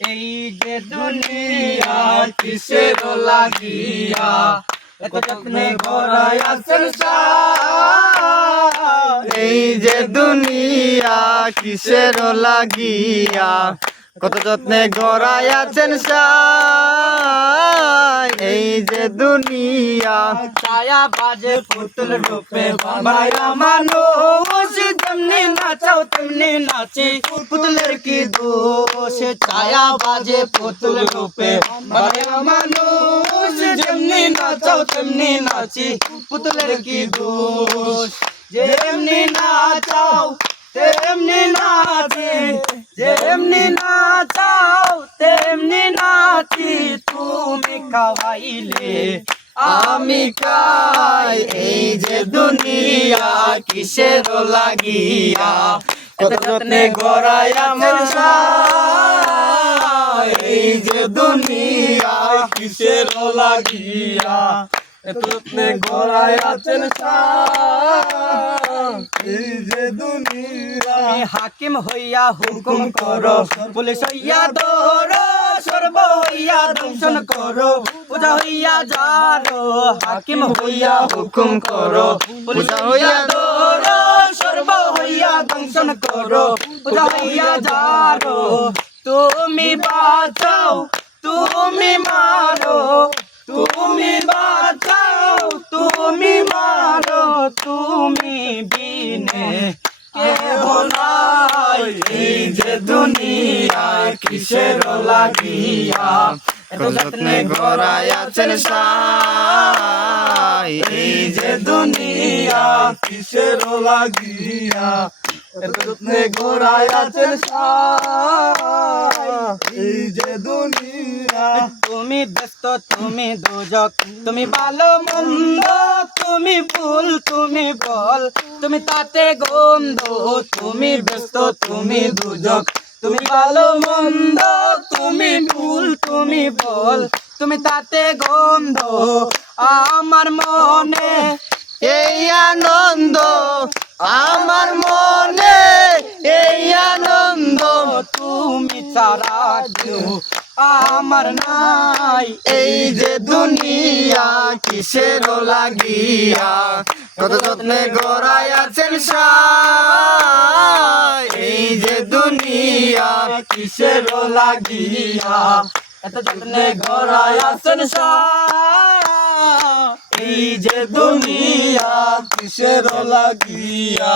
এই যে দুনিয়া কিসের লাগিয়া এত যত্নে গড়ায় আছেন সাই। এই যে দুনিয়া কিসের লাগিয়া কত যত্নে গড়ায় আছেন সাই। এই যে দুনিয়া ছায়া বাজে পুতুল রূপে বানায়া মানুষ, যেমনি নাচাও তেমনি নাচে পুতুলের কি দোষ। ছায়া বাজে পুতুল রূপে বানায়া মানুষ, যেমনি নাচাও তেমনি নাচে পুতুলের কি দোষ। যেমনি নাচাও তেমনি নাচে, যেমনি নাচাও তেমনি নাচি, তুমি খাওয়াইলে আমি খাই। এই যে দুনিয়া কিসের লাগিয়া কত যত্নে গড়ায় আছেন সাই। এই যে দুনিয়া কিসের লাগিয়া এত যত্নে গড়ায় আছেন সাই। এই যে দুনিয়া হাকিম হইয়া হুকুম করো, পুলিশ হইয়া ধরো, সর্ব হইয়া দংশন করো, পূজা হইয়া যারো। হাকিম হইয়া হুকুম করো, পুলিশ হইয়া ধরো, সর্ব হইয়া দংশন করো, পূজা হইয়া যারো। তুমি বাঁচাও তুমি মারো, তুমি বাঁচাও তুমি মারো, তুমি বিনে কেহ নাই। এই যে দুনিয়া কিসের লাগিয়া এত যত্নে গড়ায় আছেন সাই। এই যে দুনিয়া কিসের লাগিয়া এত যত্নে গড়ায় আছেন সাই। এই যে দুনিয়া তুমি ব্যস্ত তুমি দুজক, তুমি ভালো মন্দ, তুমি ভুল তুমি বল, তুমি তাতে গন্ধ। তুমি ব্যস্ত তুমি দুজক, তুমি ভালো মন্দ, তুমি ভুল তুমি বল, তুমি তাতে গন্ধ। আমার মনে এই আনন্দ, আমার মনে এই আনন্দ, তুমি ছাড়া কেউ আমার নাই। এই যে দুনিয়া কিসের লাগিয়া কত যত্নে গড়ায় আছেন সাই। এই যে দুনিয়া কিসের লাগিয়া এত যত্নে গড়ায় আছেন সাই। এই যে দুনিয়া কিসের লাগিয়া